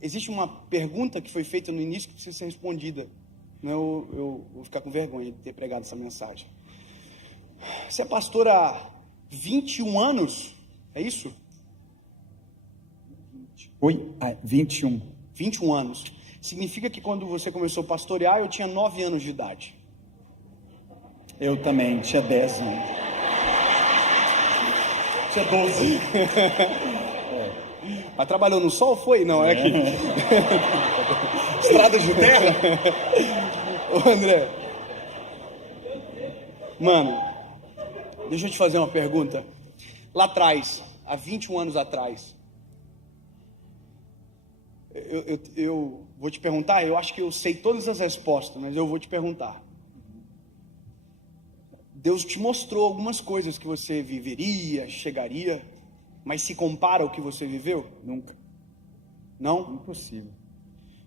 existe uma pergunta que foi feita no início que precisa ser respondida. Não, eu vou ficar com vergonha de ter pregado essa mensagem. Você é pastor há 21 anos? É isso? Oi? 21. 21 anos. Significa que quando você começou a pastorear, eu tinha 9 anos de idade. Eu também, tinha 10 anos. Tinha 12. Mas trabalhou no sol, foi? Não, é aqui. Estrada de terra? Ô André. Mano, deixa eu te fazer uma pergunta. Lá atrás, há 21 anos atrás, eu vou te perguntar, eu acho que eu sei todas as respostas, mas eu vou te perguntar. Deus te mostrou algumas coisas que você viveria, chegaria, mas se compara ao que você viveu? Nunca. Não? Impossível.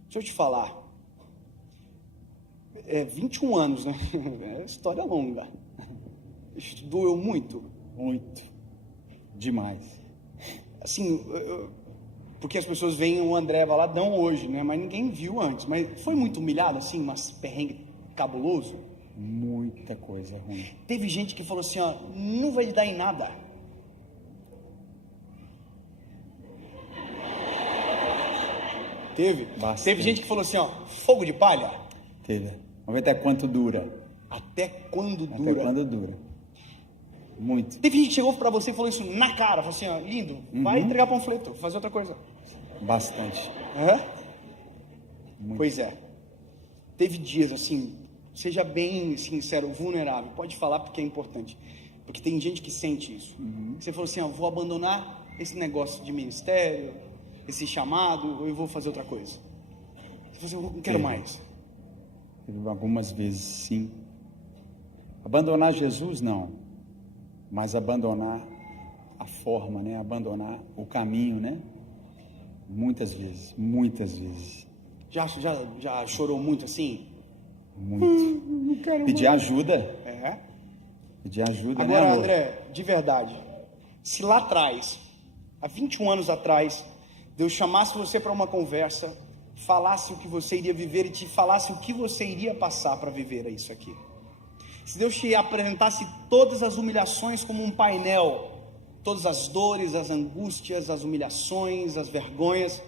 Deixa eu te falar. 21 anos, né? É história longa. Isso doeu muito. Muito. Demais. Assim, Porque as pessoas veem o André Valadão hoje, né? Mas ninguém viu antes. Mas foi muito humilhado, assim, mas perrengue cabuloso? Muita coisa ruim. Teve gente que falou assim, ó, não vai dar em nada. Teve? Bastante. Teve gente que falou assim, ó, fogo de palha. Teve. Vamos ver até quanto dura. Até quando Até dura? quando dura. Muito. Teve gente que chegou pra você e falou isso na cara, falou assim, ó, lindo, vai entregar panfleto, fazer outra coisa. Bastante. Hã? Muito. Pois é. Teve dias assim, seja bem sincero, vulnerável, pode falar porque é importante. Porque tem gente que sente isso. Você falou assim, ó, vou abandonar esse negócio de ministério, esse chamado, ou eu vou fazer outra coisa. Você falou assim, eu não quero mais. Teve algumas vezes, sim. Abandonar Jesus, não. Mas abandonar a forma, né? Abandonar o caminho, né? Muitas vezes, muitas vezes. Já chorou muito assim? Muito. Não quero Pedir ajuda. É. Pedir ajuda, Agora, né, amor? André, de verdade, se lá atrás, há 21 anos atrás, Deus chamasse você para uma conversa, falasse o que você iria viver e te falasse o que você iria passar para viver isso aqui. Se Deus te apresentasse todas as humilhações como um painel, todas as dores, as angústias, as humilhações, as vergonhas,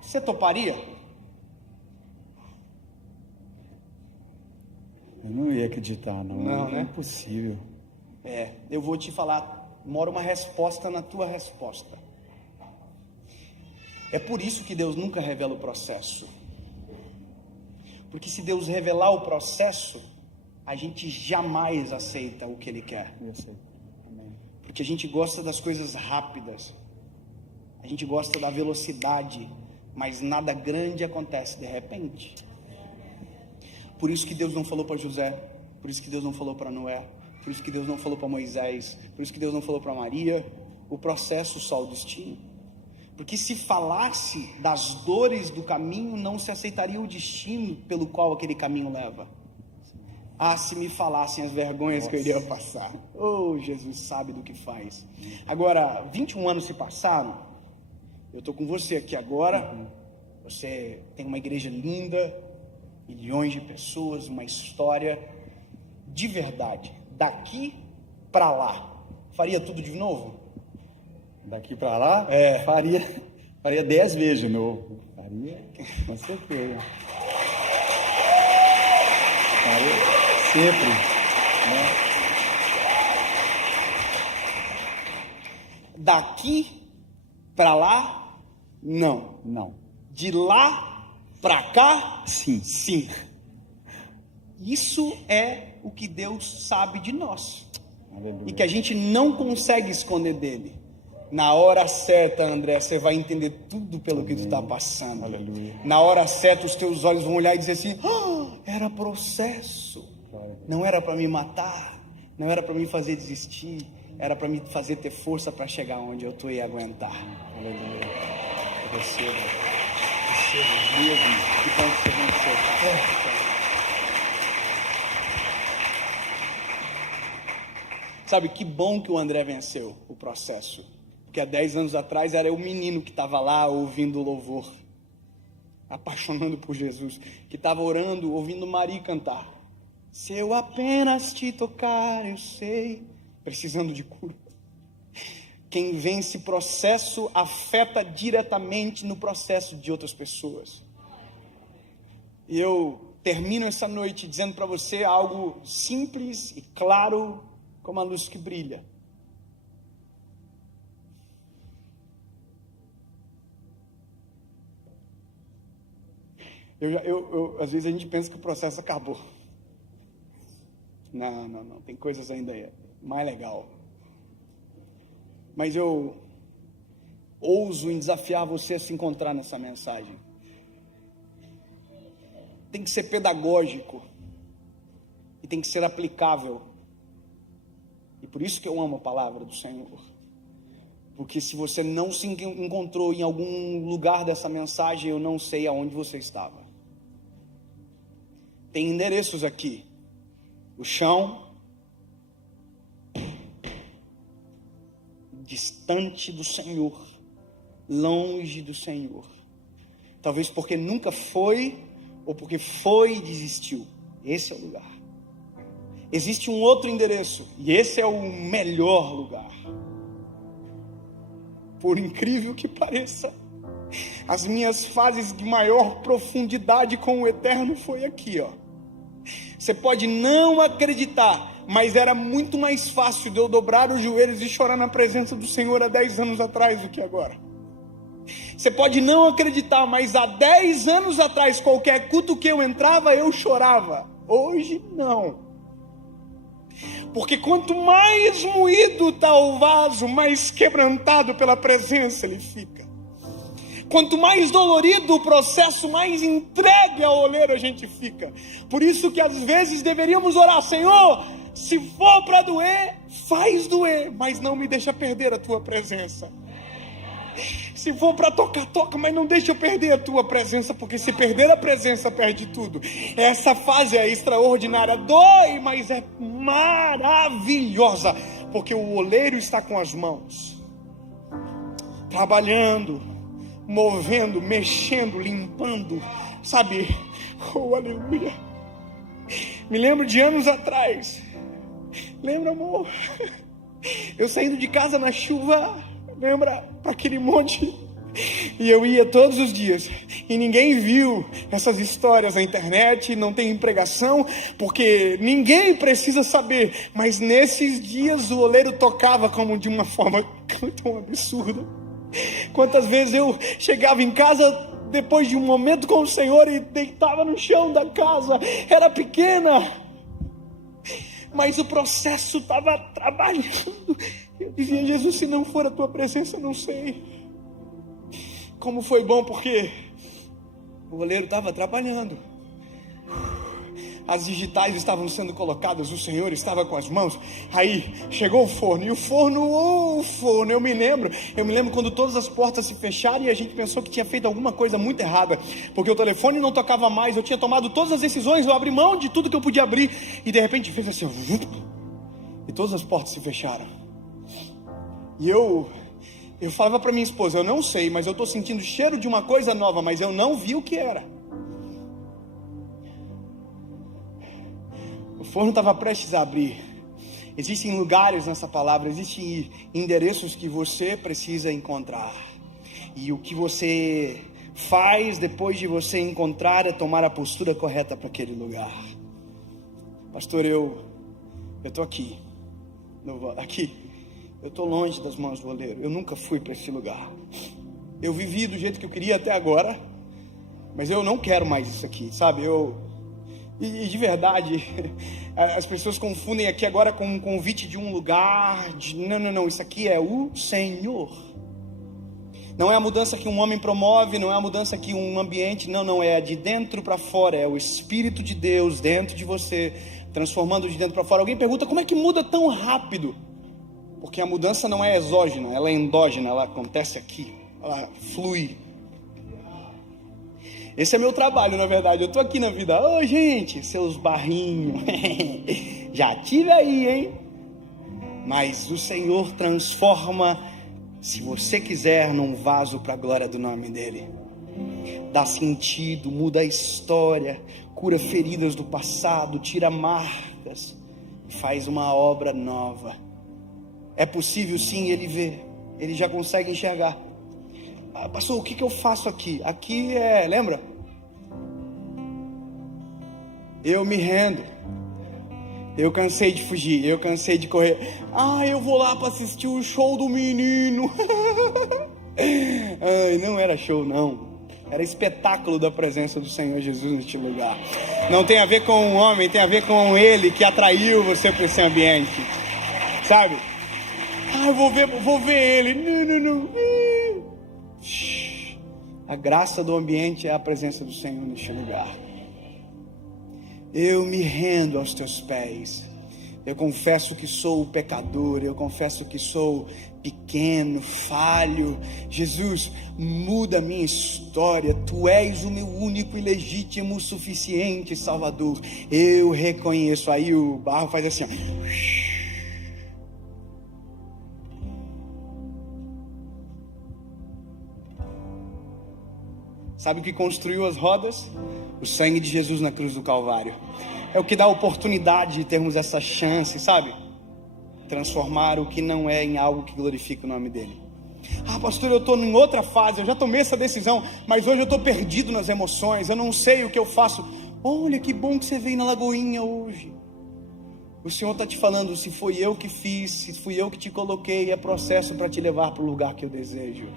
você toparia? Eu não ia acreditar, não. Não, É né? impossível. Eu vou te falar, mora uma resposta na tua resposta. É por isso que Deus nunca revela o processo. Porque se Deus revelar o processo, a gente jamais aceita o que Ele quer. Eu sei. Amém. Porque a gente gosta das coisas rápidas. A gente gosta da velocidade. Mas nada grande acontece de repente. Por isso que Deus não falou para José. Por isso que Deus não falou para Noé. Por isso que Deus não falou para Moisés. Por isso que Deus não falou para Maria. O processo, só o destino. Porque se falasse das dores do caminho, não se aceitaria o destino pelo qual aquele caminho leva. Ah, se me falassem as vergonhas que eu iria passar. Oh, Jesus sabe do que faz. Agora, 21 anos se passaram. Eu estou com você aqui agora. Você tem uma igreja linda, milhões de pessoas, uma história de verdade. Daqui para lá, faria tudo de novo? Daqui para lá, faria 10 vezes de novo. Faria, com certeza. Faria sempre. Né? Daqui para lá, não. Não. De lá para cá, Sim. sim. Isso é o que Deus sabe de nós. Aleluia. E que a gente não consegue esconder dele. Na hora certa, André, você vai entender tudo pelo que tu está passando. Aleluia. Na hora certa, os teus olhos vão olhar e dizer assim: era processo. Não era para me matar. Não era para me fazer desistir. Era para me fazer ter força para chegar onde eu tô e aguentar. Aleluia. Receba mesmo. Que bom que você venceu. Sabe, que bom que o André venceu o processo. Porque há 10 anos atrás era o menino que estava lá ouvindo o louvor, apaixonando por Jesus, que estava orando, ouvindo Maria cantar. Se eu apenas te tocar, eu sei, precisando de cura. Quem vence processo afeta diretamente no processo de outras pessoas. E eu termino essa noite dizendo para você algo simples e claro como a luz que brilha. Às vezes a gente pensa que o processo acabou. Não. Tem coisas ainda mais legal. Mas eu ouso em desafiar você a se encontrar nessa mensagem. Tem que ser pedagógico. E tem que ser aplicável. E por isso que eu amo a palavra do Senhor. Porque se você não se encontrou em algum lugar dessa mensagem, eu não sei aonde você estava. Tem endereços aqui. O chão, distante do Senhor, longe do Senhor. Talvez porque nunca foi, ou porque foi e desistiu. Esse é o lugar. Existe um outro endereço, e esse é o melhor lugar. Por incrível que pareça, as minhas fases de maior profundidade com o Eterno foi aqui, ó. Você pode não acreditar, mas era muito mais fácil de eu dobrar os joelhos e chorar na presença do Senhor há 10 anos atrás do que agora. Você pode não acreditar, mas há 10 anos atrás, qualquer culto que eu entrava, eu chorava. Hoje, não. Porque quanto mais moído está o vaso, mais quebrantado pela presença ele fica. Quanto mais dolorido o processo, mais entregue ao oleiro a gente fica. Por isso que às vezes deveríamos orar: Senhor, se for para doer, faz doer, mas não me deixa perder a tua presença. Se for para tocar, toca, mas não deixa eu perder a tua presença, porque se perder a presença, perde tudo. Essa fase é extraordinária, dói, mas é maravilhosa, porque o oleiro está com as mãos, trabalhando, movendo, mexendo, limpando, sabe? Oh, aleluia. Me lembro de anos atrás. Lembra, amor? Eu saindo de casa na chuva, lembra? Para aquele monte. E eu ia todos os dias. E ninguém viu essas histórias na internet, não tem pregação, porque ninguém precisa saber. Mas nesses dias o oleiro tocava como de uma forma tão absurda. Quantas vezes eu chegava em casa depois de um momento com o Senhor e deitava no chão da casa. Era pequena, mas o processo estava trabalhando. Eu dizia: Jesus, se não for a tua presença, eu não sei. Como foi bom, porque o oleiro estava trabalhando. As digitais estavam sendo colocadas, o Senhor estava com as mãos. Aí chegou o forno, e o forno, eu me lembro quando todas as portas se fecharam e a gente pensou que tinha feito alguma coisa muito errada, porque o telefone não tocava mais, eu tinha tomado todas as decisões, eu abri mão de tudo que eu podia abrir, e de repente fez assim, e todas as portas se fecharam. E eu falava para minha esposa: eu não sei, mas eu estou sentindo o cheiro de uma coisa nova, mas eu não vi o que era. O forno estava prestes a abrir. Existem lugares nessa palavra, existem endereços que você precisa encontrar. E o que você faz depois de você encontrar é tomar a postura correta para aquele lugar. Pastor, eu estou aqui. Eu estou longe das mãos do oleiro. Eu nunca fui para esse lugar. Eu vivi do jeito que eu queria até agora, mas eu não quero mais isso aqui, sabe? E de verdade, as pessoas confundem aqui agora com um convite de um lugar. Não, isso aqui é o Senhor. Não é a mudança que um homem promove, não é a mudança que um ambiente, não, é de dentro para fora, é o Espírito de Deus dentro de você, transformando de dentro para fora. Alguém pergunta: como é que muda tão rápido? Porque a mudança não é exógena, ela é endógena, ela acontece aqui, ela flui. Esse é meu trabalho, na verdade. Eu estou aqui na vida. Ô, gente, seus barrinhos. Já tive aí, hein? Mas o Senhor transforma, se você quiser, num vaso para a glória do nome dEle. Dá sentido, muda a história, cura feridas do passado, tira marcas, faz uma obra nova. É possível sim, Ele vê, Ele já consegue enxergar. Pastor, o que eu faço aqui? Aqui lembra? Eu me rendo. Eu cansei de fugir, eu cansei de correr. Eu vou lá para assistir o show do menino. Não era show, não. Era espetáculo da presença do Senhor Jesus neste lugar. Não tem a ver com o homem, tem a ver com Ele que atraiu você para esse ambiente. Sabe? Eu vou ver Ele. Não. A graça do ambiente é a presença do Senhor neste lugar. Eu me rendo aos teus pés. Eu confesso que sou pecador. Eu confesso que sou pequeno, falho. Jesus, muda a minha história. Tu és o meu único e legítimo, suficiente Salvador. Eu reconheço. Aí o barro faz assim, ó. Sabe o que construiu as rodas? O sangue de Jesus na cruz do Calvário. É o que dá a oportunidade de termos essa chance, sabe? Transformar o que não é em algo que glorifica o nome dele. Ah, pastor, eu estou em outra fase, eu já tomei essa decisão, mas hoje eu estou perdido nas emoções, eu não sei o que eu faço. Olha que bom que você veio na Lagoinha hoje. O Senhor está te falando, se foi eu que fiz, se fui eu que te coloquei, é processo para te levar para o lugar que eu desejo.